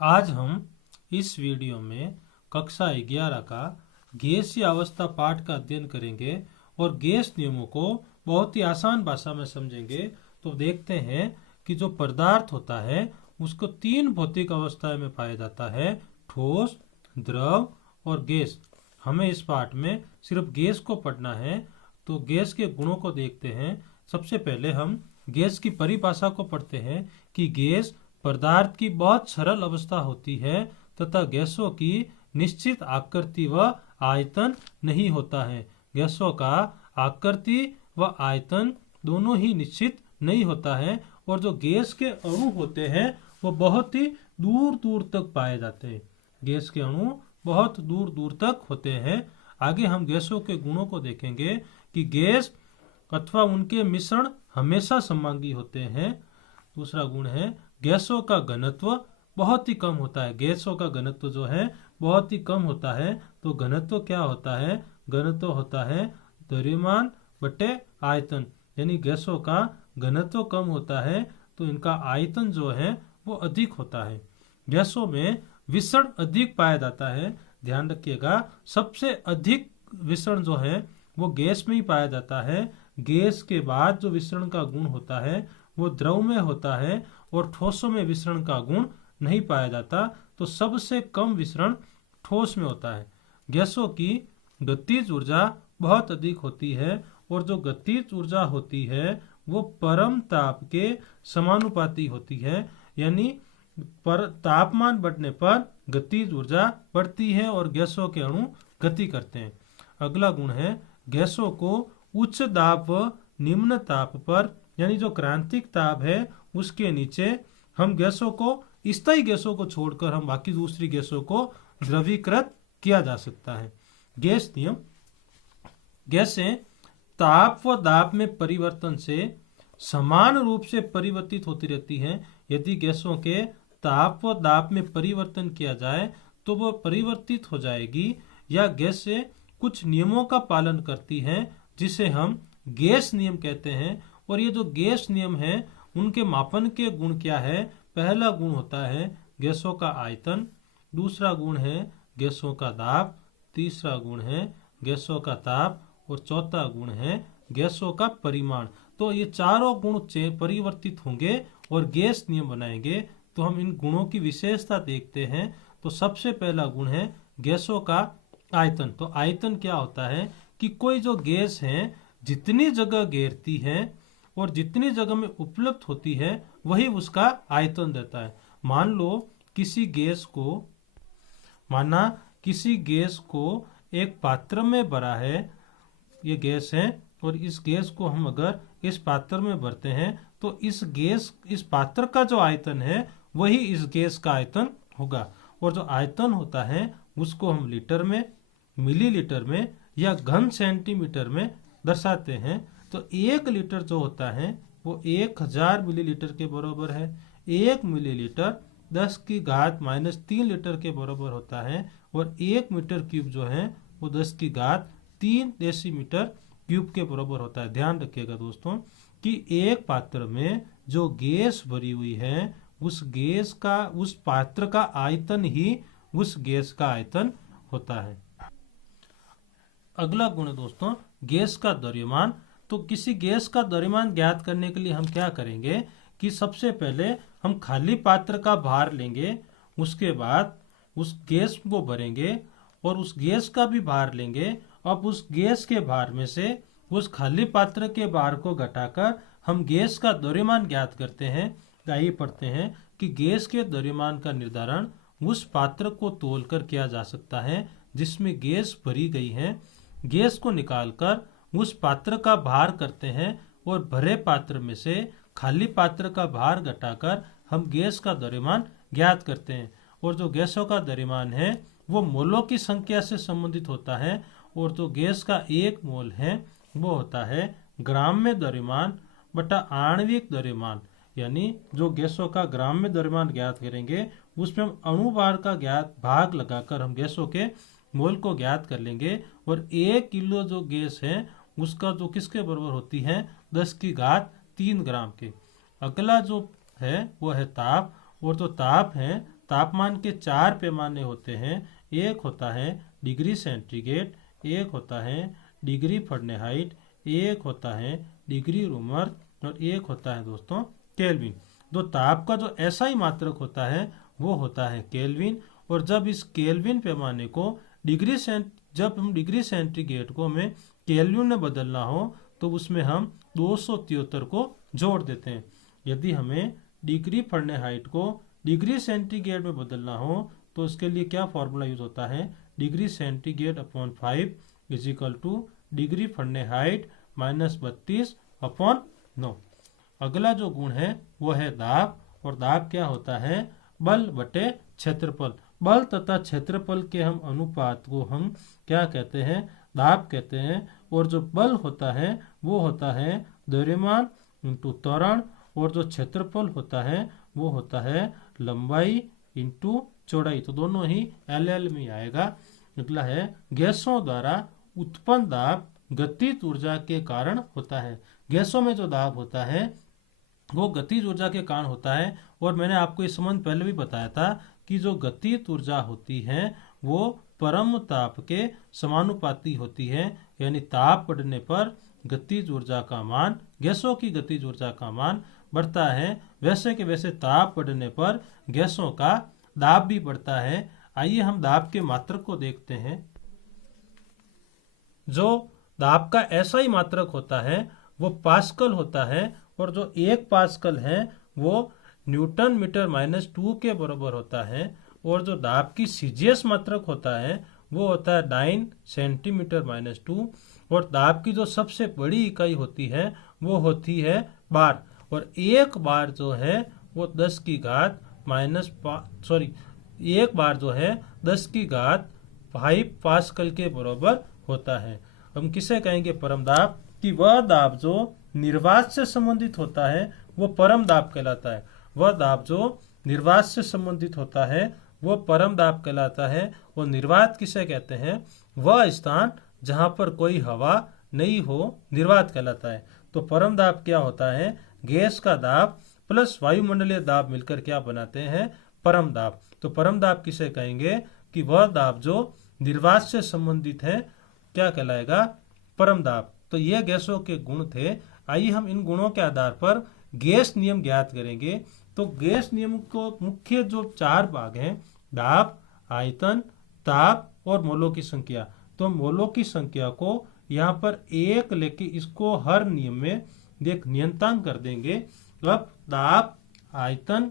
आज हम इस वीडियो में कक्षा 11 का गैसीय अवस्था पाठ का अध्ययन करेंगे और गैस नियमों को बहुत ही आसान भाषा में समझेंगे। तो देखते हैं कि जो पदार्थ होता है उसको तीन भौतिक अवस्थाएं में पाया जाता है, ठोस, द्रव और गैस। हमें इस पाठ में सिर्फ गैस को पढ़ना है। तो गैस के गुणों को देखते हैं। सबसे पहले हम गैस की परिभाषा को पढ़ते हैं कि गैस पदार्थ की बहुत सरल अवस्था होती है तथा गैसों की निश्चित आकृति व आयतन नहीं होता है। गैसों का आकृति व आयतन दोनों ही निश्चित नहीं होता है और जो गैस के अणु होते हैं वो बहुत ही दूर दूर तक पाए जाते हैं। गैस के अणु बहुत दूर दूर तक होते हैं। आगे हम गैसों के गुणों को देखेंगे कि गैस अथवा उनके मिश्रण हमेशा सममांगी होते हैं। दूसरा गुण है गैसों का घनत्व बहुत ही कम होता है। गैसों का घनत्व जो है बहुत ही कम होता है। तो घनत्व क्या होता है? घनत्व होता है द्रव्यमान बटे आयतन, यानी गैसों का घनत्व कम होता है तो इनका आयतन जो है वो अधिक होता है। गैसों में विसरण अधिक पाया जाता है। ध्यान रखिएगा, सबसे अधिक विसरण जो है वो गैस में ही पाया जाता है। गैस के बाद जो विसरण का गुण होता है वो द्रव में होता है और ठोसों में विसरण का गुण नहीं पाया जाता। तो सबसे कम विसरण ठोस में होता है। गैसों की गतिज ऊर्जा बहुत अधिक होती है और जो गतिज ऊर्जा होती है वो परम ताप के समानुपाती होती है, यानी पर तापमान बढ़ने पर गतिज ऊर्जा बढ़ती है और गैसों के अणु गति करते हैं। अगला गुण है गैसों को उच्च दाब व निम्न ताप पर, यानी जो क्रांतिक ताप है उसके नीचे हम गैसों को, स्थायी गैसों को छोड़कर हम बाकी दूसरी गैसों को द्रवीकृत किया जा सकता है। गैस नियम। गैसें ताप व दाब में परिवर्तन से समान रूप से परिवर्तित होती रहती हैं। यदि गैसों के ताप व दाब में परिवर्तन किया जाए तो वह परिवर्तित हो जाएगी। या गैसें कुछ नियमों का पालन करती हैं जिसे हम गैस नियम कहते हैं। और ये जो गैस नियम है उनके मापन के गुण क्या है? पहला गुण होता है गैसों का आयतन, दूसरा गुण है गैसों का दाब, तीसरा गुण है गैसों का ताप और चौथा गुण है गैसों का परिमाण। तो ये चारों गुण परिवर्तित होंगे और गैस नियम बनाएंगे। तो हम इन गुणों की विशेषता देखते हैं। तो सबसे पहला गुण है गैसों का आयतन। तो आयतन क्या होता है कि कोई जो गैस है जितनी जगह घेरती है और जितनी जगह में उपलब्ध होती है वही उसका आयतन देता है। किसी गैस को एक पात्र में भरा है, ये गैस है, और इस गैस को हम अगर इस पात्र में भरते हैं तो इस पात्र का जो आयतन है वही इस गैस का आयतन होगा। और जो आयतन होता है उसको हम लीटर में, मिलीलीटर में या घन सेंटीमीटर में दर्शाते हैं। तो 1 लीटर जो होता है वो 1000 मिलीलीटर के बराबर है। 1 मिलीलीटर 10⁻³ लीटर के बराबर होता है और 1 मीटर क्यूब जो है वो 10⁻³ डेसीमीटर क्यूब के बराबर होता है। ध्यान रखिएगा दोस्तों कि एक पात्र में जो गैस भरी हुई है उस पात्र का आयतन ही उस गैस का आयतन होता है। अगला गुण है दोस्तों गैस का द्रव्यमान। तो किसी गैस का द्रव्यमान ज्ञात करने के लिए हम क्या करेंगे कि सबसे पहले हम खाली पात्र का भार लेंगे, उसके बाद उस गैस को भरेंगे और उस गैस का भी भार लेंगे। अब उस गैस के भार में से उस खाली पात्र के भार को घटाकर हम गैस का द्रव्यमान ज्ञात करते हैं। आइए पढ़ते हैं कि गैस के द्रव्यमान का निर्धारण उस पात्र को तौलकर किया जा सकता है जिसमें गैस भरी गई है। गैस को निकालकर उस पात्र का भार करते हैं और भरे पात्र में से खाली पात्र का भार घटाकर हम गैस का द्रव्यमान ज्ञात करते हैं। और जो गैसों का द्रव्यमान है वो मोलों की संख्या से संबंधित होता है और जो गैस का 1 मोल है वो होता है ग्राम में द्रव्यमान बटा आणविक द्रव्यमान। यानी जो गैसों का ग्राम में द्रव्यमान ज्ञात करेंगे उसमें हम अणुभार का ज्ञात भाग लगाकर हम गैसों के मोल को ज्ञात कर लेंगे। और 1 किलो जो गैस है उसका जो किसके बराबर होती है 10⁻³ ग्राम के। अगला जो है वो है ताप। और जो ताप है तापमान के 4 पैमाने होते हैं। एक होता है डिग्री सेंटीग्रेड, एक होता है डिग्री फ़ारेनहाइट, एक होता है डिग्री रूमर्थ और एक होता है दोस्तों केल्विन। तो ताप का जो SI मात्रक होता है वो होता है केल्विन। और जब इस केल्विन पैमाने को जब हम डिग्री सेंटीग्रेड को हमें केल्विन में बदलना हो तो उसमें हम 273 को जोड़ देते हैं। यदि हमें डिग्री फ़ारेनहाइट को डिग्री सेंटीग्रेड में बदलना हो तो उसके लिए क्या फॉर्मूला यूज होता है, degree centigrade upon 5 is equal two degree Fahrenheit minus 32 upon 9। अगला जो गुण है वो है दाब, और दाब क्या होता है, बल बटे क्षेत्रफल। बल तथा क्षेत्रफल के हम अनुपात को हम क्या कहते हैं, दाब कहते हैं। और जो बल होता है वो होता है द्रव्यमान इंटू त्वरण, और जो क्षेत्रफल होता है वो होता है लंबाई इंटू चौड़ाई। तो दोनों ही LL में आएगा। अगला है गैसों द्वारा उत्पन्न दाब गतिज ऊर्जा के कारण होता है। गैसों में जो दाब होता है वो गतिज ऊर्जा के कारण होता है। और मैंने आपको इस संबंध पहले भी बताया था कि जो गतिज ऊर्जा होती है वो परम ताप के समानुपाती होती है। यानी ताप बढ़ने पर गतिज ऊर्जा का मान, गैसों की गतिज ऊर्जा का मान बढ़ता है। वैसे के वैसे ताप बढ़ने पर गैसों का दाब भी बढ़ता है। आइए हम दाब के मात्रक को देखते हैं। जो दाब का SI मात्रक होता है वो पास्कल होता है, और जो 1 पास्कल है वो न्यूटन मीटर माइनस 2 के बराबर होता है। और जो दाब की CGS मात्रक होता है वो होता है 9 सेंटीमीटर माइनस 2। और दाब की जो सबसे बड़ी इकाई होती है वो होती है बार, और एक बार जो है वो 10 की घात एक बार जो है 10 की घात 5 पास्कल के बराबर होता है। हम किसे कहेंगे परम दाब, कि वह दाब जो निर्वात से संबंधित होता है वो परम दाब कहलाता है। वह दाब जो निर्वात से संबंधित होता है वो परम दाब कहलाता है। और निर्वात किसे कहते हैं, वह स्थान जहां पर कोई हवा नहीं हो, निर्वात कहलाता है। तो परम दाब क्या होता है, गैस का दाब प्लस वायुमंडलीय दाब मिलकर क्या बनाते हैं, परम दाब। तो परम दाब किसे कहेंगे, कि वह दाब जो निर्वात से संबंधित है क्या कहलाएगा, परम दाब। तो ये गैसों के गुण थे। आइए हम इन गुणों के आधार पर गैस नियम ज्ञात करेंगे। तो गैस नियम को मुख्य जो 4 भाग हैं, दाब, आयतन, ताप और मोलों की संख्या। तो मोलों की संख्या को यहाँ पर 1 लेके इसको हर नियम में एक नियंतांक कर देंगे। अब दाब, आयतन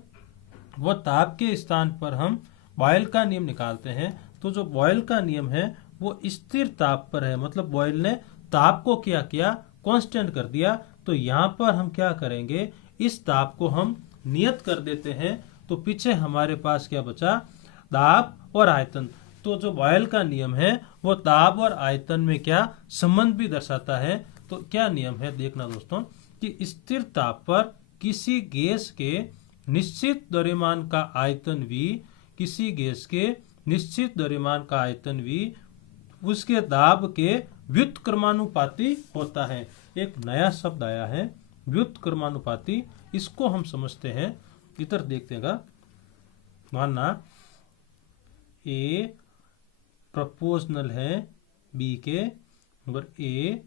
व ताप के स्थान पर हम बॉयल का नियम निकालते हैं। तो जो बॉयल का नियम है वो स्थिर ताप पर है, मतलब बॉयल ने ताप को क्या किया, कांस्टेंट कर दिया। तो यहाँ पर हम क्या करेंगे, इस ताप को हम नियत कर देते हैं। तो पीछे हमारे पास क्या बचा, दाब और आयतन। तो जो बॉयल का नियम है वो दाब और आयतन में क्या संबंध भी दर्शाता है। तो क्या नियम है देखना दोस्तों, कि स्थिर ताप पर किसी गैस के निश्चित द्रव्यमान का आयतन V, किसी गैस के निश्चित द्रव्यमान का आयतन V उसके दाब के व्युत्क्रमानुपाती होता है। एक नया शब्द आया है व्युत्क्रमानुपाती, इसको हम समझते हैं। इधर देखते हैं, मानना A प्रोपोर्शनल है B के, और A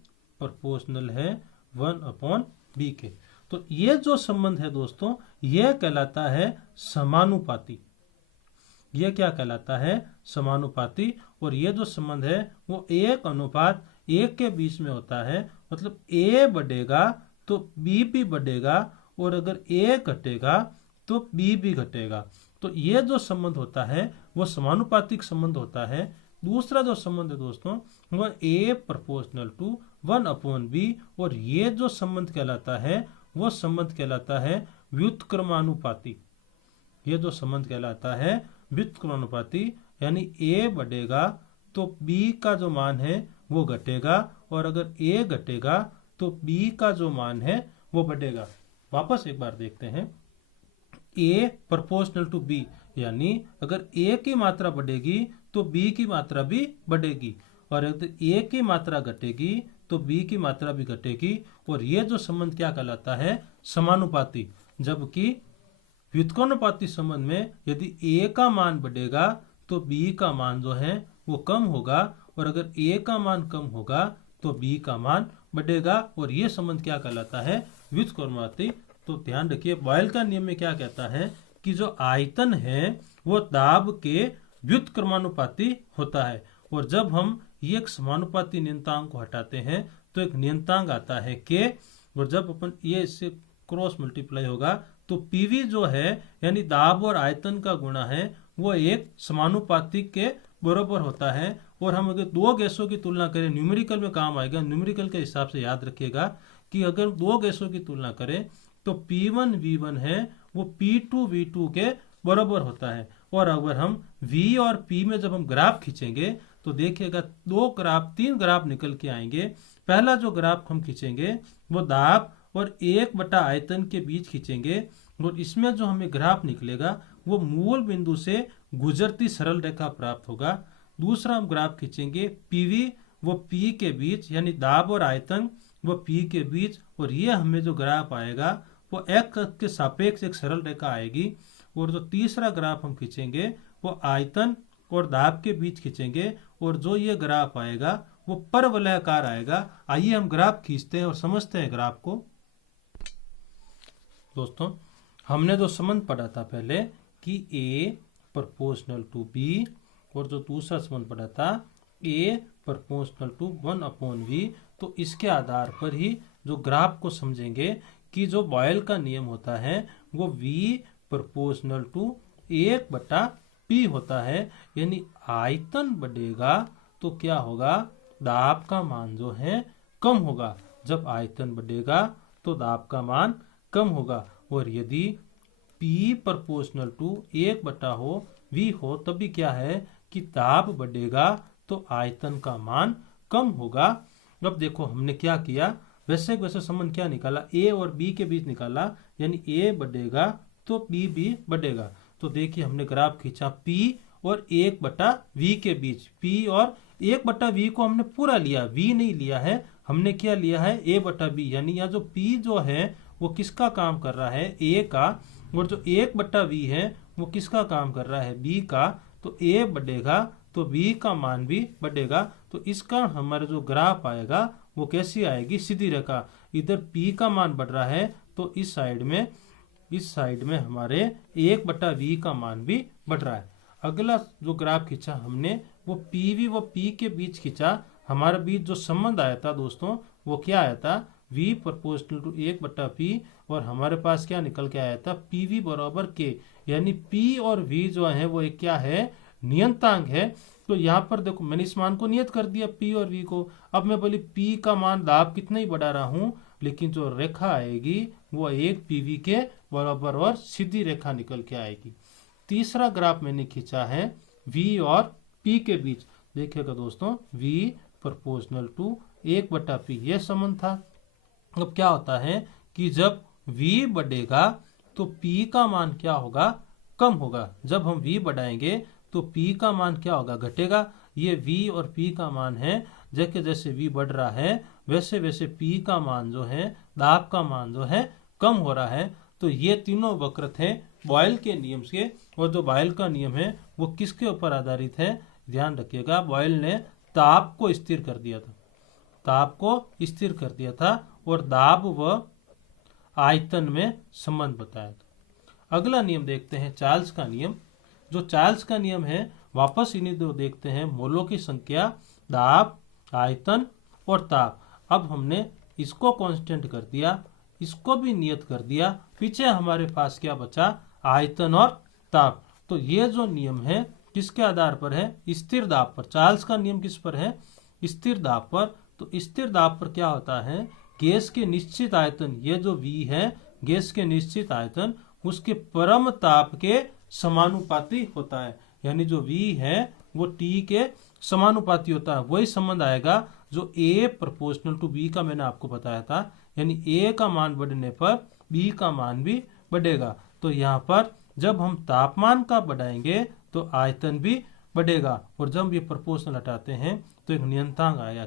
प्रोपोर्शनल है 1/B के। तो ये जो संबंध है दोस्तों ये कहलाता है समानुपाती। ये क्या कहलाता है, समानुपाती। और ये जो संबंध है वो 1:1 के बीच में होता है। मतलब A बढ़ेगा तो B भी बढ़ेगा, और अगर A घटेगा तो B भी घटेगा। तो ये जो संबंध होता है वो समानुपातिक संबंध होता है। दूसरा जो संबंध है दोस्तों वो A प्रोपोर्शनल टू 1/B, और ये जो संबंध कहलाता है वो संबंध कहलाता है व्युत्क्रमानुपाती। ये जो संबंध कहलाता है व्युत्क्रमानुपाती, यानी A बढ़ेगा तो B का जो मान है वो घटेगा, और अगर A घटेगा तो B का जो मान है वो बढ़ेगा। वापस एक बार देखते हैं, A प्रोपोर्शनल टू B, यानी अगर A की मात्रा बढ़ेगी तो B की मात्रा भी बढ़ेगी, और अगर A की मात्रा घटेगी तो B की मात्रा भी घटेगी। और ये जो संबंध क्या कहलाता है, समानुपाती। जबकि व्युत्क्रमानुपाती संबंध में यदि A का मान बढ़ेगा तो B का मान जो है वो कम होगा, और अगर A का मान कम होगा तो B का मान बढ़ेगा, और ये संबंध क्या कहलाता है, व्युत्क्रमानुपाती। तो ध्यान रखिए, बॉयल का नियम में क्या कहता है कि जो आयतन है वो दाब के व्युत्क्रमानुपाती होता है, और जब हम ये एक समानुपाती नियतांक को हटाते हैं तो एक नियतांक आता है K, और जब अपन ये इससे क्रॉस मल्टीप्लाई होगा तो PV जो है यानी दाब और आयतन का गुणा है वो एक समानुपाती के बराबर होता है। और हम अगर दो गैसों की तुलना करें, न्यूमेरिकल में काम आएगा, न्यूमेरिकल के हिसाब से याद रखिएगा कि अगर दो गैसों की तुलना करें तो P1 V1 है वो P2 V2 के बराबर होता है। और अगर हम V और P में जब हम ग्राफ खींचेंगे तो देखिएगा तीन ग्राफ निकल के आएंगे। पहला जो ग्राफ हम खींचेंगे वो दाब और 1/, आयतन के बीच खींचेंगे, और इसमें जो हमें ग्राफ निकलेगा वो मूल बिंदु से गुजरती सरल रेखा प्राप्त होगा। दूसरा हम ग्राफ खींचेंगे PV वो P के बीच, यानी दाब और आयतन वो P के बीच, और ये हमें जो ग्राफ आएगा वो x के सापेक्ष एक सरल रेखा आएगी। और जो तीसरा ग्राफ हम खींचेंगे वो आयतन और दाब के बीच खींचेंगे, और जो ये ग्राफ आएगा वो परवलयाकार आएगा। आइए हम ग्राफ खींचते हैं और समझते हैं ग्राफ को। दोस्तों, हमने जो संबंध पढ़ा था पहले कि A प्रोपोर्शनल टू B, और जो दूसरा संबंध पढ़ा था A प्रोपोर्शनल टू 1/V, तो इसके आधार पर ही जो ग्राफ को समझेंगे कि जो बॉयल का नियम होता है वो V प्रोपोर्शनल टू 1/P होता है, यानी आयतन बढ़ेगा तो क्या होगा, दाब का मान जो है कम होगा। जब आयतन बढ़ेगा तो दाब का मान कम होगा, और यदि P प्रोपोर्शनल टू 1/, हो V हो, तभी क्या है कि दाब बढ़ेगा तो आयतन का मान कम होगा। अब देखो हमने क्या किया, वैसे संबंध क्या निकाला, A और B के बीच निकाला, यानी A बढ़ेगा तो B भी बढ़ेगा। तो देखिए हमने ग्राफ खींचा P और 1/V के बीच, P और 1/V को हमने पूरा लिया, V नहीं लिया है, हमने क्या लिया है A/B, यानी यहाँ जो P जो है वो किसका काम कर रहा है, A का, और जो 1/V है वो किसका काम कर रहा है, B का। तो A बढ़ेगा तो B का मान भी बढ़ेगा। तो इसका हमारा जो ग्राफ आएगा वो कैसी आएगी, सीधी रेखा। इधर P का मान बढ़ रहा है तो इस साइड में हमारे 1/V का मान भी बढ़ रहा है। अगला जो ग्राफ खींचा हमने वो PV व P के बीच खींचा। हमारे बीच जो संबंध आया था दोस्तों वो क्या आया था, V प्रोपोर्शनल टू 1/P, और हमारे पास क्या निकल के आया था, PV बराबर K, यानी P और V जो है वो एक क्या है, नियतांक है। तो यहाँ पर देखो मैंने इस मान को नियत कर दिया P और V को। अब मैं बोली P का मान दाब कितना ही बढ़ा रहा हूँ, लेकिन जो रेखा आएगी वो एक PV के बराबर और सीधी रेखा निकल के आएगी। तीसरा ग्राफ मैंने खींचा है V और P के बीच। देखिएगा दोस्तों, V प्रोपोर्शनल टू 1/P ये संबंध था। अब क्या होता है कि जब V बढ़ेगा तो P का मान क्या होगा, कम होगा। जब हम V बढ़ाएंगे तो P का मान क्या होगा, घटेगा। ये V और P का मान है, जैसे जैसे V बढ़ रहा है वैसे वैसे P का मान जो है, दाब का मान जो है कम हो रहा है। तो ये तीनों वक्र थे बॉयल के नियम से, और जो बॉयल का नियम है वो किसके ऊपर आधारित है, ध्यान रखिएगा, बॉयल ने ताप को स्थिर कर दिया था, ताप को स्थिर कर दिया था और दाब व आयतन में संबंध बताया था। अगला नियम देखते हैं चार्ल्स का नियम। जो चार्ल्स का नियम है वापस इन्हीं दो देखते हैं, मोलों की संख्या, दाब, आयतन और ताप। अब हमने इसको कांस्टेंट कर दिया, इसको भी नियत कर दिया, पीछे हमारे पास क्या बचा, आयतन और ताप। तो ये जो नियम है किसके आधार पर है, स्थिर दाब पर। चार्ल्स का नियम किस पर है, स्थिर दाब पर। तो स्थिर दाब पर क्या होता है, गैस के निश्चित आयतन, ये जो V है गैस के निश्चित आयतन उसके परम ताप के समानुपाती होता है। यानी जो V है वो T के समानुपाती होता है। वही संबंध आएगा जो A प्रोपोर्शनल टू B का मैंने आपको बताया था, यानी A का मान बढ़ने पर B का मान भी बढ़ेगा। तो यहाँ पर जब हम तापमान का बढ़ाएंगे तो आयतन भी बढ़ेगा। और जब ये प्रोपोर्शनल हटाते हैं तो एक नियतांक आया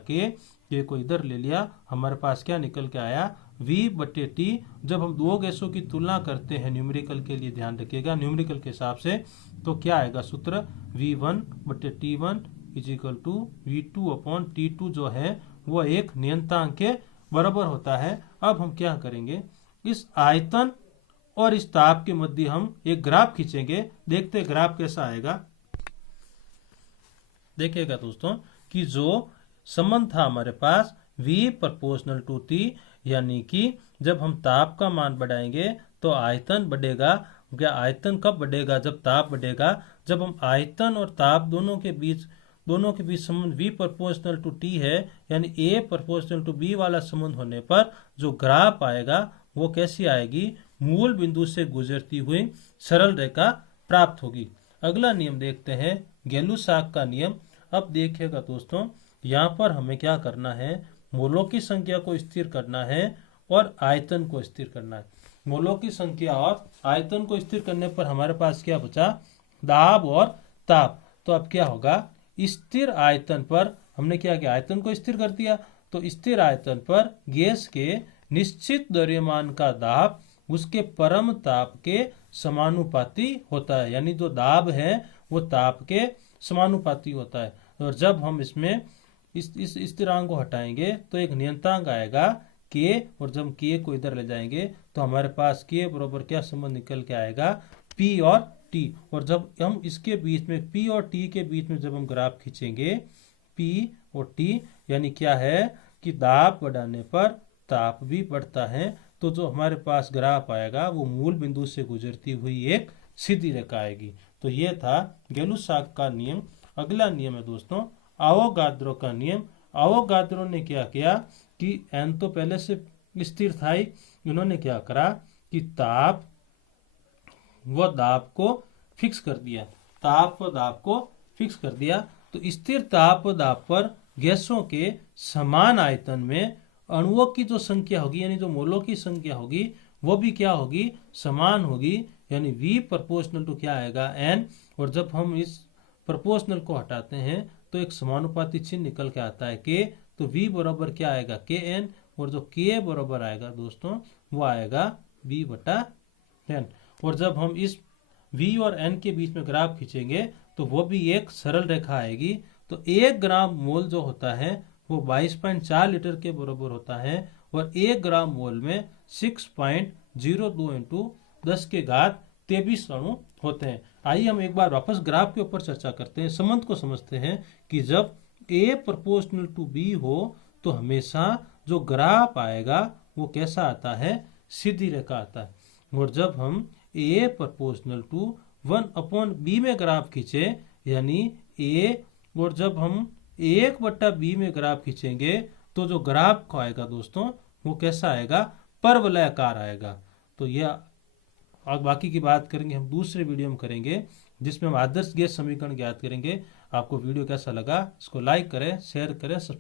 K को इधर ले लिया, हमारे पास क्या निकल के आया, V बटे टी। जब हम दो गैसों की तुलना करते हैं न्यूमेरिकल के लिए, ध्यान रखिएगा न्यूमेरिकल के हिसाब से, तो क्या आएगा सूत्र, V1 बटे T1 is equal to V2 upon T2 जो है वो एक नियंतांक के बराबर होता है। अब हम क्या करेंगे, इस आयतन और इस ताप के मध्य हम एक ग्राफ खींचेंगे, देखते ग्राफ कैसा आएगा। देखिएगा दोस्तों कि जो संबंध था हमारे पास V प्रोपोर्शनल टू T, यानी कि जब हम ताप का मान बढ़ाएंगे तो आयतन बढ़ेगा। क्या आयतन कब बढ़ेगा, जब ताप बढ़ेगा। जब हम आयतन और ताप दोनों के बीच संबंध V प्रोपोर्शनल टू T है, यानी A प्रोपोर्शनल टू B वाला संबंध होने पर जो ग्राफ आएगा वो कैसी आएगी, मूल बिंदु से गुजरती हुई सरल रेखा प्राप्त होगी। अगला नियम देखते हैं, गैलू-साक का नियम। अब देखिएगा दोस्तों, यहाँ पर हमें क्या करना है, मोलों की संख्या को स्थिर करना है और आयतन को स्थिर करना है। मोलों की संख्या और आयतन को स्थिर करने पर हमारे पास क्या बचा, दाब और ताप। तो अब क्या होगा, स्थिर आयतन पर हमने क्या किया, आयतन को स्थिर कर दिया, तो स्थिर आयतन पर गैस के निश्चित द्रव्यमान का दाब उसके परम ताप के समानुपाती होता है, यानी जो दाब है वो ताप के समानुपाती होता है। और जब हम इसमें इस स्थिरांक को हटाएंगे तो एक नियंतांक आएगा के, और जब के को इधर ले जाएंगे तो हमारे पास के बराबर क्या संबंध निकल के आएगा, पी और टी। और जब हम इसके बीच में पी और टी के बीच में जब हम ग्राफ खींचेंगे, पी और टी, यानी क्या है कि दाब बढ़ाने पर ताप भी बढ़ता है। तो जो हमारे पास ग्राफ आएगा वो मूल बिंदु से गुजरती हुई एक सीधी रेखा आएगी। तो ये था गैलू-साक का नियम। अगला नियम है दोस्तों आवोगाद्रो का नियम। आवोगाद्रो ने क्या किया कि एन तो पहले से स्थिर था ही, इन्होंने क्या करा कि ताप व दाब को फिक्स कर दिया, ताप व दाब को फिक्स कर दिया। तो स्थिर ताप व दाब पर गैसों के समान आयतन में अणुओं की जो संख्या होगी, यानी जो मोलों की संख्या होगी वो भी क्या होगी, समान होगी, यानी V प्रोपोर्शनल टू क्या आएगा, N। और जब हम इस प्रोपोर्शनल को हटाते हैं तो एक समानुपाती चिन्ह निकल के आता है K, तो V बराबर क्या आएगा, KN। और जो K बराबर आएगा दोस्तों वो आएगा V बटा N। और जब हम इस V और N के बीच में ग्राफ खींचेंगे तो वो भी एक सरल रेखा आएगी। तो 1 ग्राम मोल जो होता है वो 22.4 लीटर के बराबर होता है, और 1 ग्राम मोल में 6.02 इंटू 10 के घात 23 अणु होते हैं। आइए हम एक बार वापस ग्राफ के ऊपर चर्चा करते हैं, संबंध को समझते हैं कि जब A प्रोपोर्शनल टू B हो तो हमेशा जो ग्राफ आएगा वो कैसा आता है, सीधी रेखा आता है। और जब हम A प्रोपोर्शनल टू 1/B में ग्राफ खींचे, यानी A, और जब हम 1/B में ग्राफ खींचेंगे तो जो ग्राफ को आएगा दोस्तों वो कैसा आएगा, परवलयाकार आएगा। तो यह और बाकी की बात करेंगे हम दूसरे वीडियो में करेंगे, जिसमें हम आदर्श गैस समीकरण ज्ञात करेंगे। आपको वीडियो कैसा लगा, इसको लाइक करें, शेयर करें,